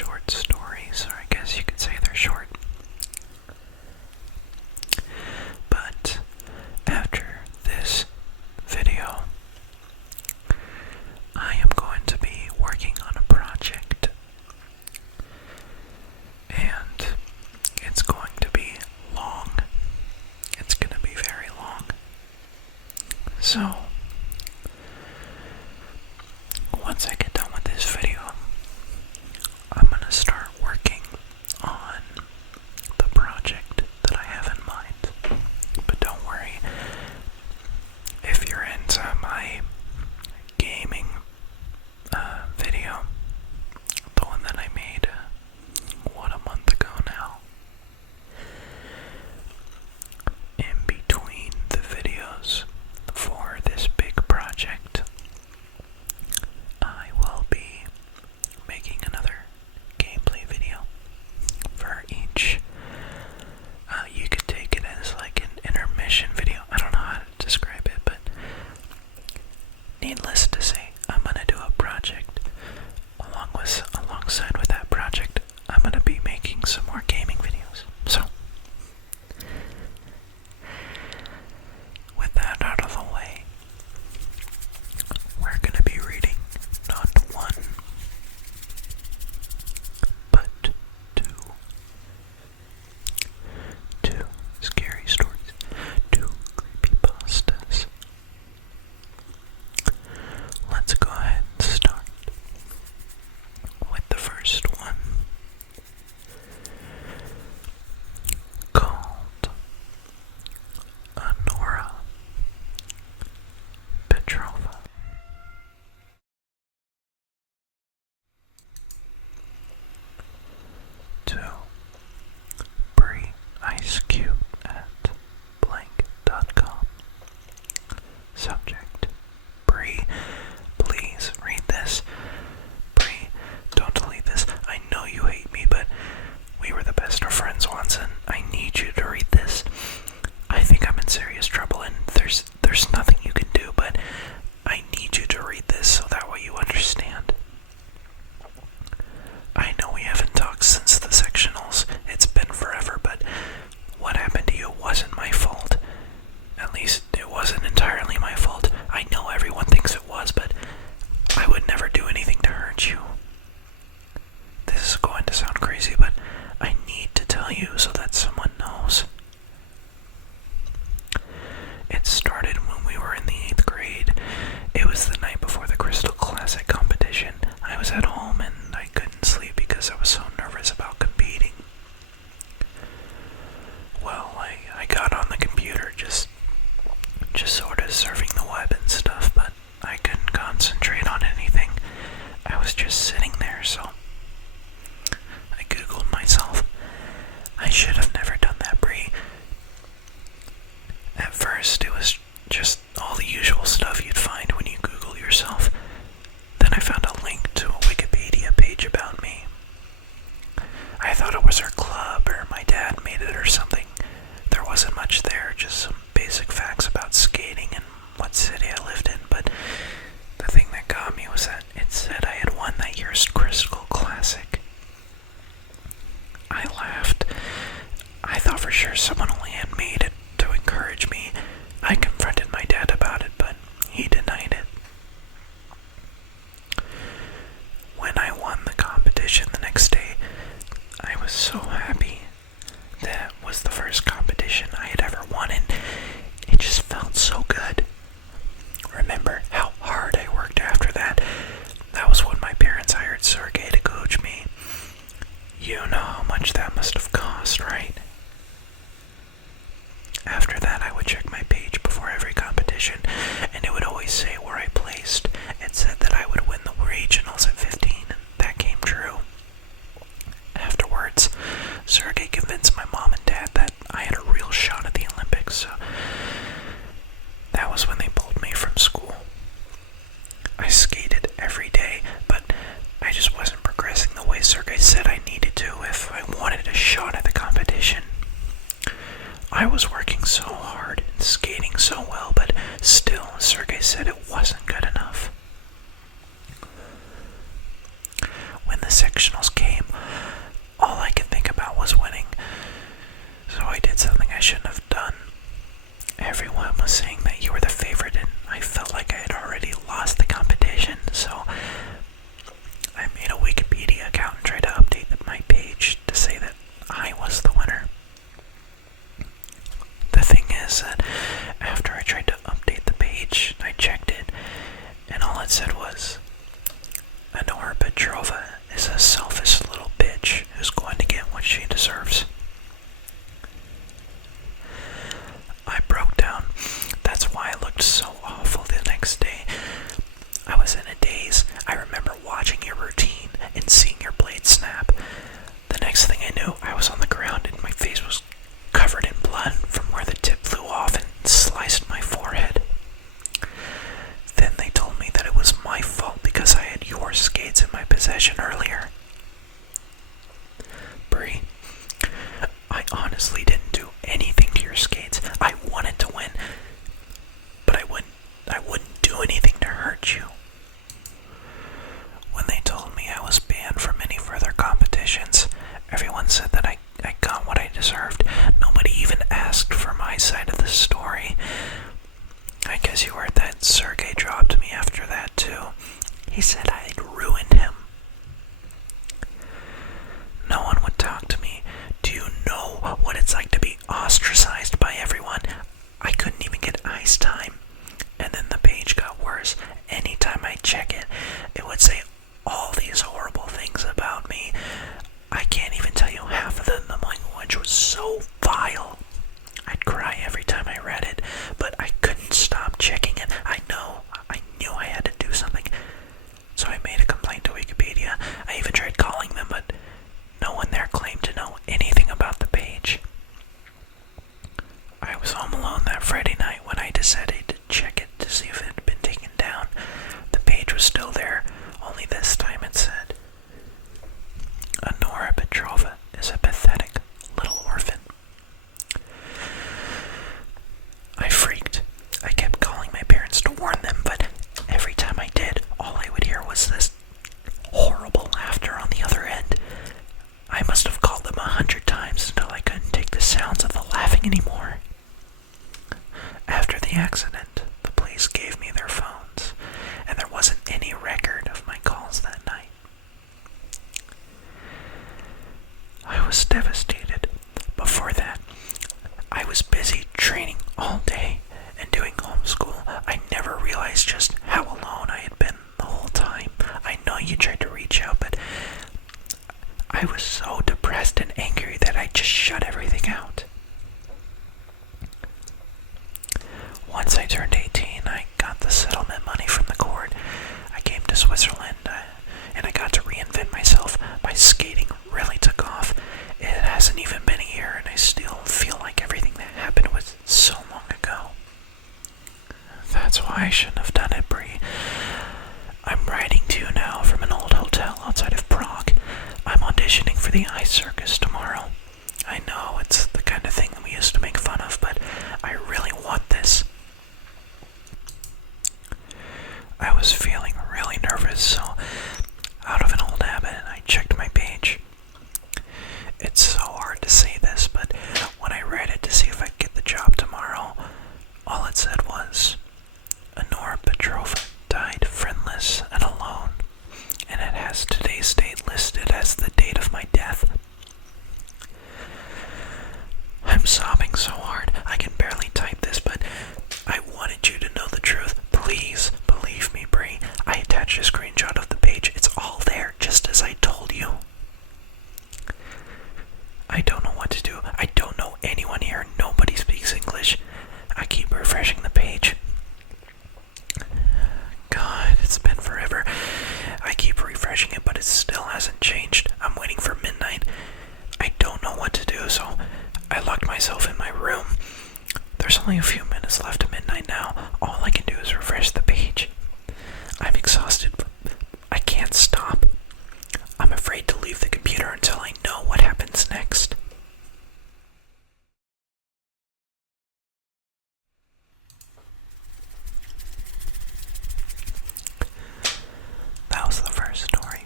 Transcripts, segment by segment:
short stories, or I guess you could say they're short. But after this video, I am going to be working on a project, and it's going to be long. It's going to be very long. So, once I get done with this video, I'm going to start working on the project that I have in mind. But don't worry, if you're into my gaming video, the one that I made, a month ago now, in between the videos for this big project, I will be making another gameplay video for each. You could take it as like an intermission video. I don't know how to describe it, but needless to say, I'm gonna do a project. Alongside with that project, I'm gonna be making some more gaming videos. So, with that out of the way, we're gonna be reading not one, but two scary stories, two creepypastas. Let's go ahead and start with the first one, called Annora Petrova. To Ice Cube at blank.com. Subject: Bree, please read this. Bree, don't delete this. I know you hate me, but we were the best of friends once, and I need you to read this. I think I'm in serious trouble, and there's nothing you can do, but I need you to read this so that way you understand. I know we haven't talked since the sectionals. It's been forever, but what happened to you wasn't my fault. At least, it wasn't entirely my fault. I know everyone thinks it was, but I would never do anything to hurt you. This is going to sound crazy, but I need to tell you so that someone knows. It started when we were in the 8th grade. It was the night before the Crystal Classic competition. I was at home and I couldn't sleep because I was so nervous about competing. Well, I got on the computer just sort of surfing the web and stuff, but I couldn't concentrate on anything. I was just sitting there, so I googled myself. I should have never done that, Bree. At first, it was just all the usual stuff you'd find when you Google yourself. Then I found a link to a Wikipedia page about me. I thought it was our club, or my dad made it or something. There wasn't much there, just some basic facts about skating and what city I lived in, but the thing that got me was that it said I had won that year's Crystal Classic. I laughed. I thought for sure someone only had made it to encourage me. I confronted my dad about it, but he denied it. When I won the competition the next day, I was so happy. That was the first competition I had ever won, and it just felt so good. Remember how hard I worked after that? That was when my parents hired Sergey to coach me. You know how much that must have cost, right? After that, I would check my page before every competition, and it would always say where I placed. It said that I would win the regionals at 15, and that came true. Afterwards, Sergey convinced my mom and dad that I had a real shot at the Olympics, so that was when they pulled me from school. I skated every day, but I just wasn't progressing the way Sergey said I needed to if I wanted a shot at the competition. I was working so hard and skating so well, but still, Sergey said it wasn't good enough. When the sectionals came, all I could think about was winning. So I did something I shouldn't have done. Everyone was saying that you were the favorite, and I felt like I had already lost the competition, so I made a Wikipedia account and tried to update my page to say that I was the winner. The thing is that after I tried to update the page, I checked it, and all it said was, Annora Petrova is a selfish little bitch who's going to get what she deserves. I broke down. That's why I looked so awful the next day. I was in a daze. I remember watching your routine and seeing your blade snap. The next thing I knew, I was on the ground and my face was covered in blood from where the tip flew off and sliced my forehead. Then they told me that it was my fault because I had your skates in my possession earlier. Bree, I honestly didn't do anything to your skates. I wanted to win, but I wouldn't do anything to hurt you. When they told me I was banned from any further competitions, everyone said that I got what I deserved. Nobody even asked for my side of the story. I guess you heard that Sergey dropped me after that too. He said I had ruined him. No one would talk to me. Do you know what it's like to be ostracized by everyone? I couldn't even get ice time. And then the page got worse. Anytime I check it, it would say all these horrible things about me. I can't even tell you half of them. The language was so vile. I'd cry every time I read it, but I couldn't stop checking it. I knew I had to do something. So I made a complaint to Wikipedia. I even tried calling them, but no one there claimed to know anything about the page. I was home alone that Friday night when I decided to check it to see if it had been taken down. The page was still there, only this time it said, Annora Petrova is a pathetic little orphan. I freaked. I kept calling my parents to warn them, but every time I did, all I would hear was this horrible laughter on the other end. I must have called them 100 times until I couldn't take the sounds of the laughing anymore. After the accident, the police gave me their phones, and there wasn't any record of my calls that night. I was devastated. Before that, I was busy training all day and doing homeschool. I never realized just how alone I had been the whole time. I know you tried to reach out, but I was so depressed and angry that I just shut everything out. Once I turned 18, I got the settlement money from the court. I came to Switzerland, and I got to reinvent myself. My skating really took off. It hasn't even been a year, and I still feel like everything that happened was so long ago. That's why I shouldn't have done it, Bree. I'm writing to you now from an old hotel outside of Prague. I'm auditioning for the ice circus tomorrow. I know it's the kind of thing we used to make fun of, but I really want this. I was feeling really nervous, so out of an old habit, I checked my page. It's so hard to say this, but when I read it to see if I'd get the job tomorrow, all it said was, Annora Petrova died friendless and alone, and it has today's date listed as the date of my death. I'm sobbing so hard I can barely type this, but I wanted you to know the truth. Please believe me, Bree. I attached a screenshot of the page. It's all there, just as I told you. I don't know what to do. I don't know anyone here. Nobody speaks English. I keep refreshing the page. God, it's been forever. I keep refreshing it, but it still hasn't changed. I'm waiting for midnight. I don't know what to do, so I locked myself in my room. There's only a few minutes left to midnight now. All I can do is refresh the page. I'm exhausted, but I can't stop. I'm afraid to leave the computer until I know what happens next. That was the first story.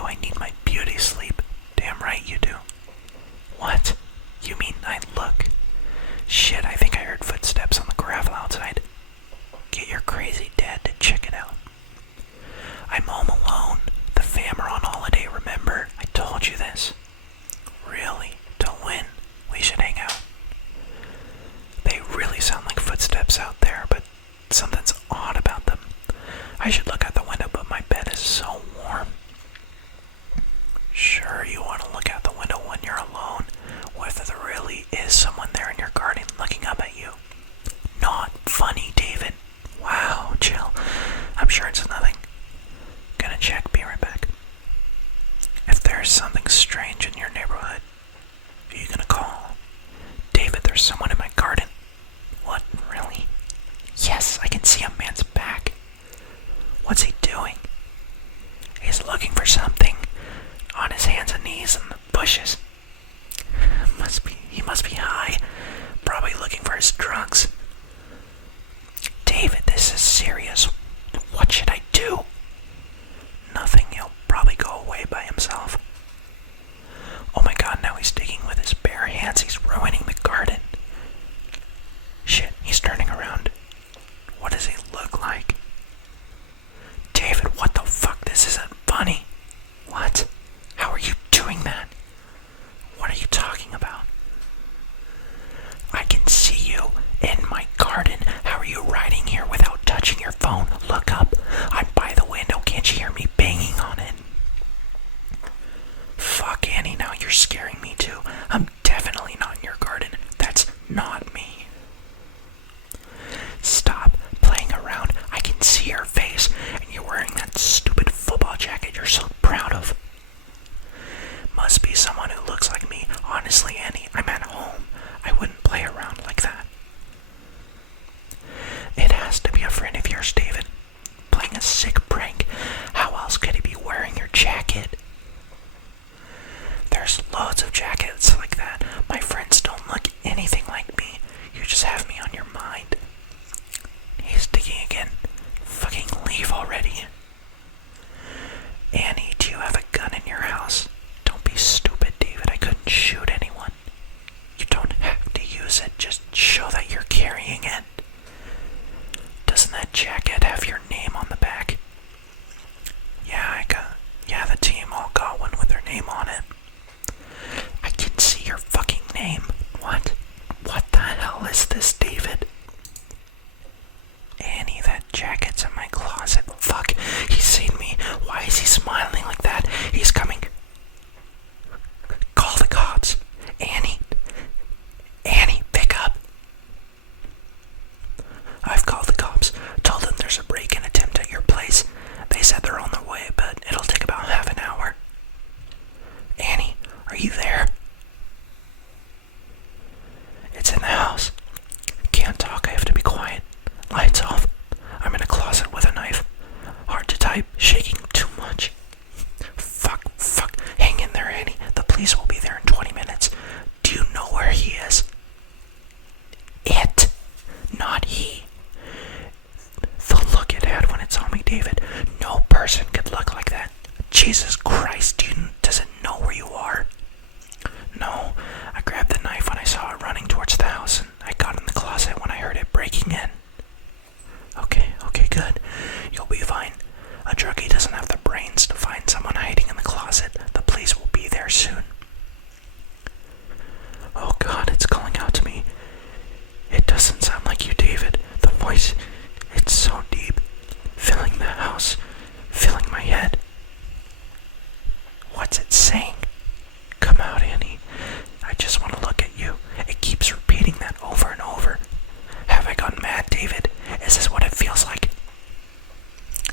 do. I need my beauty sleep. Damn right you do. What? You mean I look? Shit, I think I heard footsteps on the gravel outside. Get your crazy dad to check it out. I'm home alone. The fam are on holiday, remember? I told you this. Really? Don't win. We should hang out. They really sound like footsteps out there, but something's odd about them. I should look out the window, but my bed is so warm. Sure, you want to look out the window when you're alone. What if there really is someone there in your garden looking up at you? Not funny, David. Wow, chill. I'm sure it's nothing. Gonna check, be right back. If there's something strange in your neighborhood, who are you gonna call? David, there's someone in my garden. What, really? Yes, I can see a man's back. What's he doing? He's looking for something on his hands and knees in the bushes. He must be high, probably looking for his drugs. David, this is serious. What should I do? Nothing, he'll probably go away by himself. Oh my god, now he's digging with his bare hands. He's ruining the garden. Shit, he's turning around. What does he look like? David, what the fuck? This isn't funny. What? How are you doing that? What are you talking about? I can see you in my garden. How are you riding here without touching your phone? Look up. I'm by the window. Can't you hear me banging on it? Fuck, Annie, now you're scaring me too. I'm definitely not in your garden. That's not me. Stop playing around. I can see your face, and you're wearing that stupid football jacket you're so proud of. Must be someone who looks like me. Honestly, Annie, I'm at home. I wouldn't play around like that. It has to be a friend of yours, David. Playing a sick prank. How else could he be wearing your jacket? There's loads of jackets like that. My friends don't look anything like me. You just have me on your mind. He's digging again. Fucking leave already. Annie, do you have a gun in your house? Don't be stupid, David. I couldn't shoot anyone. You don't have to use it. Just show that you're carrying it. Doesn't that jacket have your name on the back? Yeah, the team all got one with their name on it. I can see your fucking name. What? What the hell is this, David? Annie, that jacket's in my closet. Fuck, he's seen me. Why is he smiling like that? He's coming. Call the cops. Annie, pick up. I've called the cops. Told them there's a break-in attempt at your place. They said they're on their way, but it'll take about half an hour. Annie, are you there? It's in the house. Can't talk, I have to be quiet. Lights off. I'm in a closet with a knife. Hard to type, shaking too much. Fuck. Hang in there, Annie. The police will be there in 20 minutes. Do you know where he is? It, not he. The look it had when it saw me, David. No person could look like that. Jesus Christ, does it know where you are? No, I grabbed the knife when I saw it running towards the house, and I got in the closet when I heard it breaking in. Okay, good. You'll be fine. A druggie doesn't have the brains to find someone hiding in the closet. The police will be there soon. Oh God, it's calling out to me. It doesn't sound like you, David. The voice, it's so deep, filling the house, filling my head. What's it saying? Come out, Annie. I just want to look at you. It keeps repeating that over and over. Have I gone mad, David? Is this what it feels like?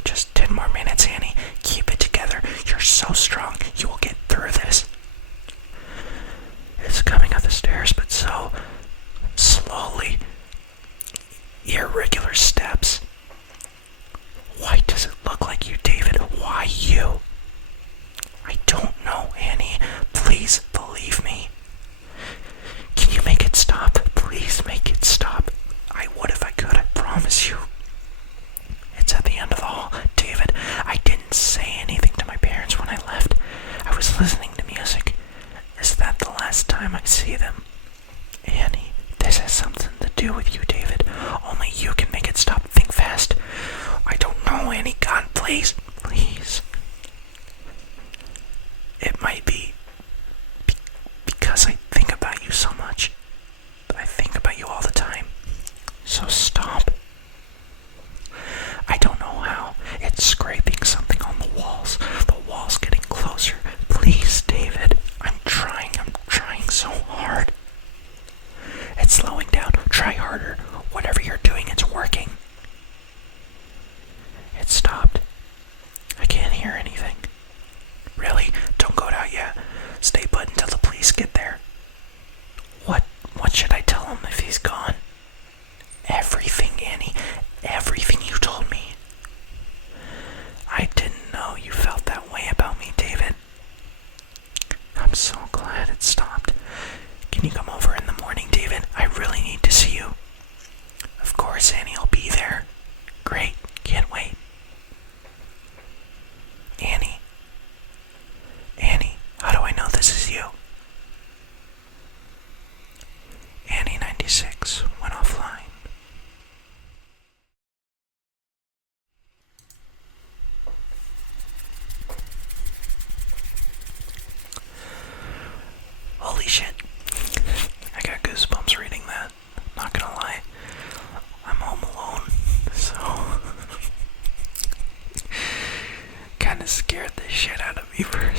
Just 10 more minutes, Annie. Keep it together. You're so strong. You will get through this. It's coming up the stairs, but so slowly. Irregular steps. Why does it look like you, David? Why you? I don't know, Annie. Please believe me. Can you make it stop? Please make it stop. I would if I could, I promise you. It's at the end of the hall. David, I didn't say anything to my parents when I left. listening to music. Is that the last time I see them? Annie, this has something to do with you, David. Only you can make it stop. Think fast. I don't know, Annie. God, please. Please. It might be because I think about you so much. I think about you all the time. So stop. I don't know how. It's scraping something on the walls. The wall's getting closer. Please, David. I'm trying so hard. It's slowing down. Try harder. Whatever you're doing, it's working. It stopped. I can't hear anything. Really? Don't go out yet. Stay put until the police get there. What should I tell him if he's gone? Everything, Annie. Everything you told me. I didn't know you felt that way about me, David. I'm so glad it stopped. Can you come over in the morning, David? I really need to see you. Of course, Annie, I'll be there. Great. Can't wait. Annie. Annie, how do I know this is you? Annie 96 went offline. Holy shit. I got goosebumps reading that. Not gonna lie. I'm home alone, so kinda scared the shit out of me for a